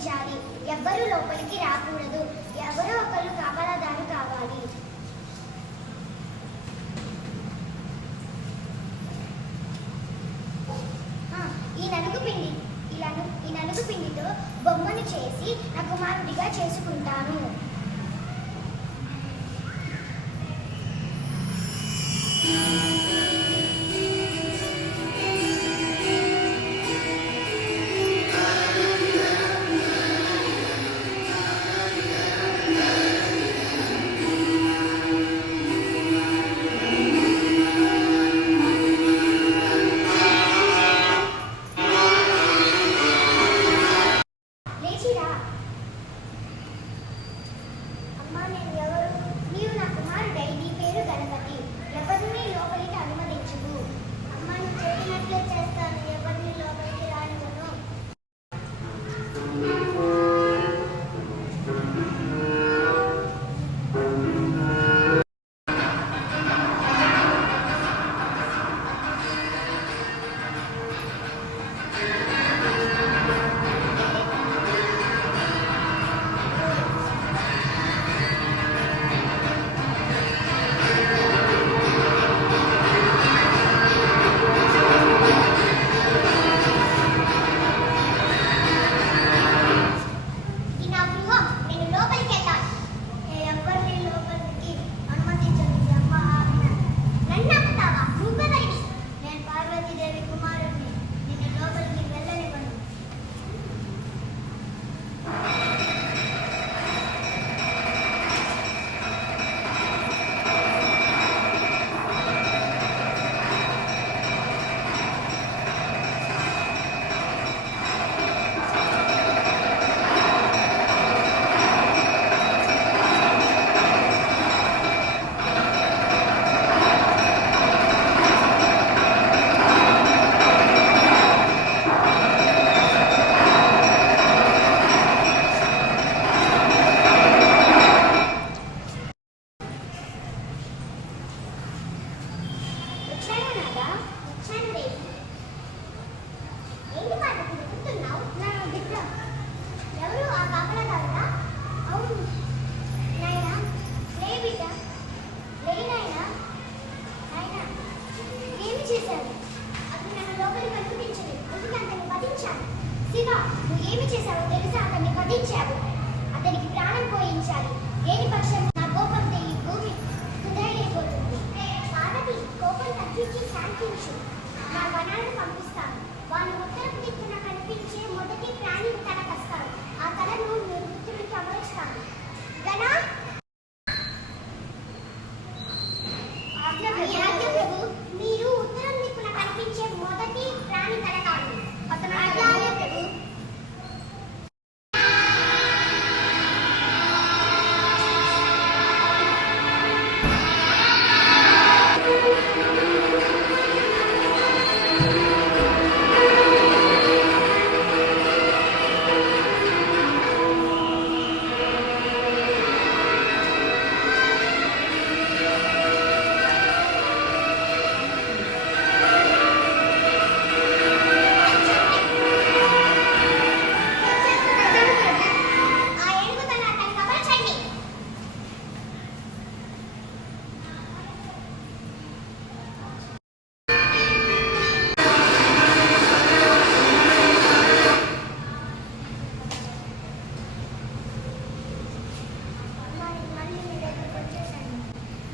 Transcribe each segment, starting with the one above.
నిర్వహించాలి. ఎవ్వరూ లోపలికి రాకూడదు. ఎవరో ఒకరు కాపలాదారు కావాలి. ఈ నలుగు పిండితో బొమ్మను చేసి నా కుమారుడిగా చేసుకుంటాను. అతనికి ప్రాణం పోయించాలి. లేని పక్షం నా కోపంతో ఈ భూమి కుదరలేకపోతుంది. పార్వతి, కోపం తగ్గించి శాంతించు. నా వనాలను పంపిస్తాను. వాళ్ళు ఉత్తరపు దిక్కున కనిపించే మొదటి ప్రాణి తలకొస్తారు. ఆ తలను మృతునికి అమరుస్తాను. గనా ప్రభు, మీరు ఉత్తరం దిక్కున కనిపించే మొదటి ప్రాణి తలకాలి. అతను ప్రభు.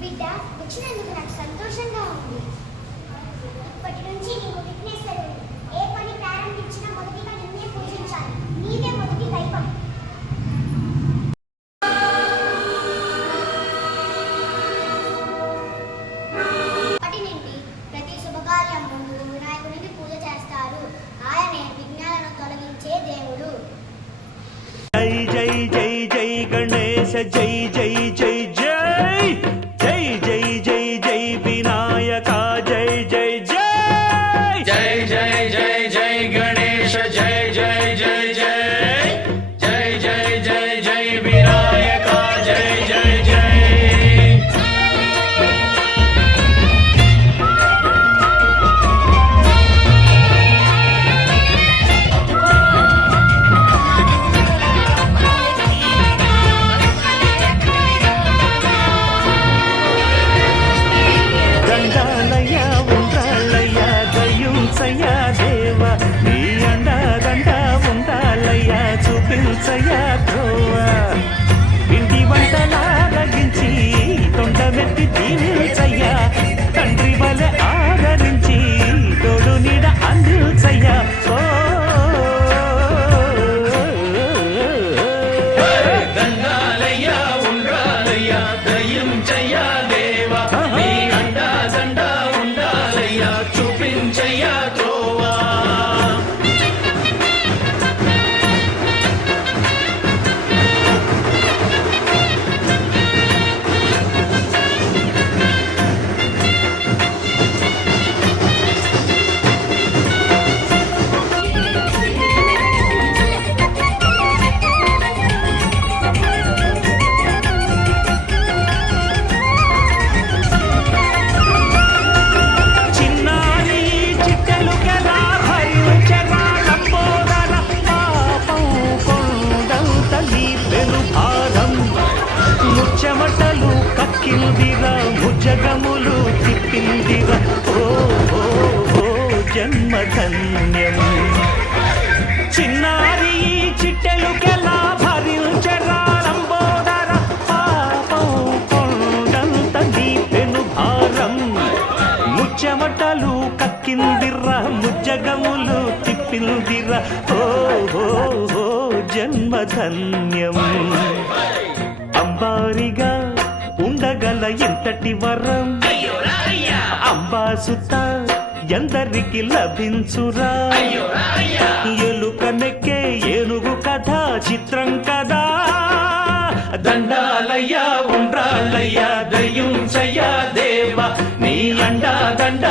బిడ్డ, వచ్చినందుకు నాకు సంతోషంగా ఉంది. ఇప్పటి నుంచి నీవు విఘ్నేశ్వరుడు. ఏ పని ప్రారంభించినా మొదటిగా నిన్నే పూజించాలి. నీవే మొదటి దైవం. అప్పటి నుండి ప్రతి శుభకార్యం ముందు వినాయకుడికి పూజ చేస్తారు. ఆయనే విఘ్నాలను తొలగించే దేవుడు. జై జై జై జై గణేశ జై జై జై జై నిలుసయ్యా త్రోవా ఇంటి వంటలారగించి తొండమెత్తి దీనిల్సయ్యా తండ్రి వలె ఆదరించి తోడు నీడ అందిల్సయ్యా ఓ దండాలయ్యా ఉండాలయ్యా దయించయ్యా దేవా నీ అండా దండ ఉండాలయ్యా చూపించయ్యా త్రోవా చిన్నారి చిట్టెలుకెలా భరించెరా లంబోదర పాపం కొండంత నీ పెను భారం ముచ్చమటలు కక్కిందిరా ముజగములు తిప్పిందిరా ఓ ఓ ఓ జన్మధన్యం చిన్నారి చిట్టెలుకెలా భరించెరా లంబోదర పాపం కొండంత నీ పెను భారం ముచ్చమటలు కక్కిందిరా ముజ్జగములు తిప్పిందిరా ఓ ఓ ఓ జన్మధన్యం అంబారిగా ఉండగల ఎంతటి వరం అంబాసుత ఎందరికి లభించురా ఎలుక నెక్కే ఏనుగు కథ చిత్రం కదా దండాలయ్యా ఉండాలయ్యా దయించయ్యా దేవా నీ అండా దండ